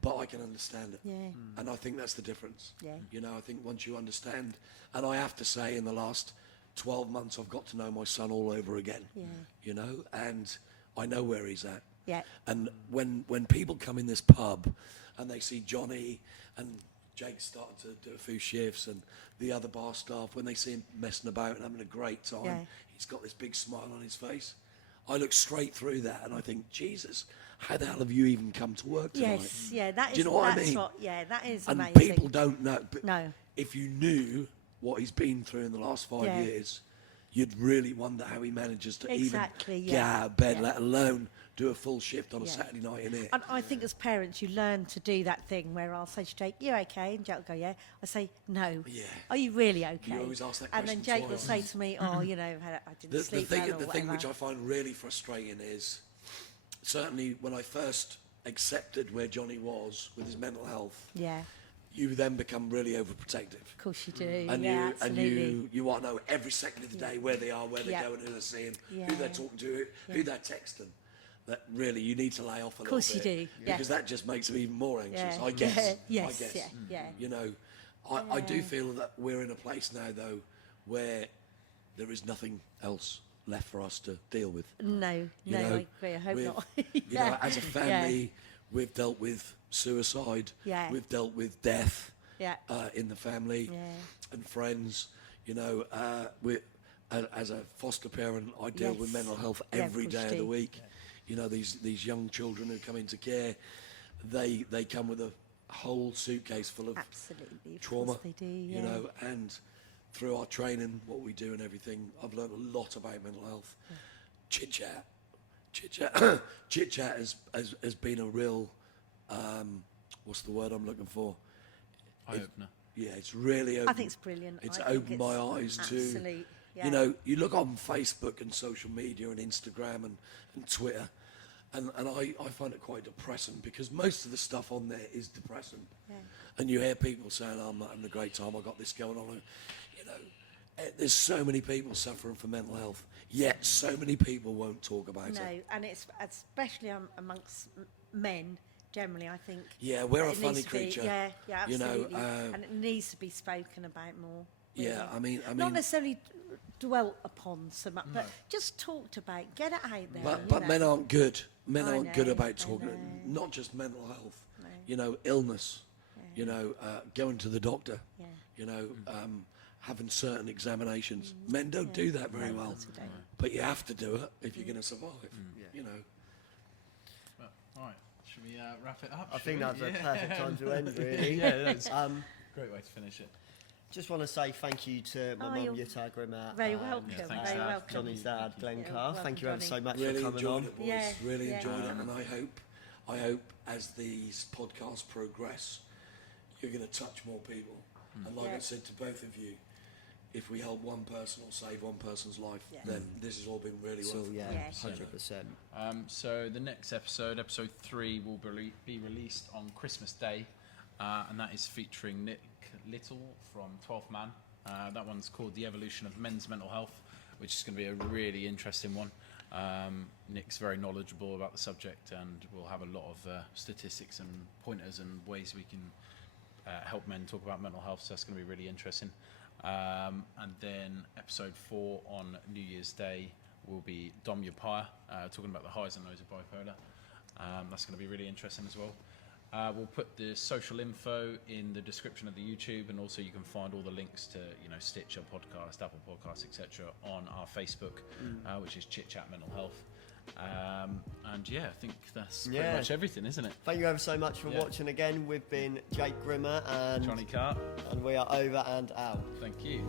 But I can understand it. Yeah. And I think that's the difference. Yeah. You know, I think once you understand, and I have to say in the last 12 months I've got to know my son all over again. Yeah. You know, and I know where he's at. Yeah. And when people come in this pub and they see Jonny and Jake's starting to do a few shifts and the other bar staff, when they see him messing about and having a great time, Yeah. he's got this big smile on his face. I look straight through that and I think, Jesus, how the hell have you even come to work tonight? Yes, yeah, that is. Do you know what I that's mean? What, yeah, that is And amazing. people don't know. But No. if you knew what he's been through in the last 5 Yeah. years, you'd really wonder how he manages to Exactly, even yeah. get out of bed, Yeah. let alone do a full shift on a Yeah. Saturday night in here. And I think as parents, you learn to do that thing where I'll say to Jake, "You okay?" And Jake will go, "Yeah." I say, "No." Yeah. Are you really okay? always ask that And then question Jake will twice. say to me, "Oh, you know, I didn't The sleep thing, well or the thing which whatever." I find really frustrating is, certainly when I first accepted where Jonny was with his mental health, Yeah, you then become really overprotective. of course you do. And yeah, you absolutely. you want to know every second of the day where they are, where they're Yeah. going, who they're seeing, Yeah. who they're talking to, who they're texting. That really you need to lay off a little Course you bit. do, yeah. Because that just makes them even more anxious. Yeah. I guess. Yes, I guess. yeah, yeah. You know, I do feel that we're in a place now though where there is nothing else left for us to deal with. No, You no, know, I agree. I hope we've- not. You Yeah. know, as a family, we've dealt with suicide. Yeah. We've dealt with death. Yeah. In the family Yeah. and friends. You know, as a foster parent, I deal with Yes. mental health Yeah, of every course day you of the do. week. You know, these young children who come into care, they come with a whole suitcase full of Absolutely, of trauma. course they do. Yeah. You know, and through our training, what we do and everything, I've learned a lot about mental health. Chit chat has been a real what's the word I'm looking for? Eye opener. Yeah, it's really open. I think it's brilliant. It's I think opened my eyes to, absolute, yeah. you know, you look on Facebook and social media and Instagram and Twitter, and I find it quite depressing because most of the stuff on there is depressing. Yeah. And you hear people saying, oh, I'm not having a great time, I got this going on. You know, there's so many people suffering from mental health, yet so many people won't talk about No, it. and it's especially amongst men. Generally, I think. Yeah, we're a it funny needs to be- creature. yeah, yeah, You know, absolutely. And it needs to be spoken about more. Really. Yeah, I mean, not necessarily dwelt upon so much, but just talked about. Get it out there. But you men know. aren't good. Men I aren't good know, about I talking, know. not just mental health. No. You know, illness. You know, going to the doctor. Yeah. You know, having certain examinations. Men don't do that very No, of well, course we don't. but you have to do it if you're going to survive. You know. Well, all right, should we wrap it up? I shall think we? that's a perfect time to end, really. Yeah, that's Um, great way to finish it. just want to say thank you to my Oh, mum, you're Jutta Grimmer. very and, welcome, thanks, very Dad. welcome. Johnny's dad, Glen Yeah, Carr. welcome, Thank you ever Johnny. so much Really for coming enjoyed on. it, boys. Yeah, Really yeah. enjoyed it, and I hope as these podcasts progress, you're going to touch more people. And like I Yeah. said to both of you, if we help one person or save one person's life, Yeah. then this has all been really So worth it. yeah, Yeah. 100%. So the next episode, episode 3, will be released on Christmas Day, and that is featuring Nick Little from 12th Man. That one's called The Evolution of Men's Mental Health, which is going to be a really interesting one. Nick's very knowledgeable about the subject, and we'll have a lot of statistics and pointers and ways we can help men talk about mental health, so that's going to be really interesting. And then episode 4 on New Year's Day will be Dom Yapire, talking about the highs and lows of bipolar. That's going to be really interesting as well. We'll put the social info in the description of the YouTube, and also you can find all the links to, you know, Stitcher Podcast, Apple Podcasts, etc. on our Facebook, which is Chit Chat Mental Health. And yeah, I think that's pretty much everything, isn't it? Thank you ever so much for watching again. We've been Jake Grimmer and Jonny Carr, we are over and out. thank you.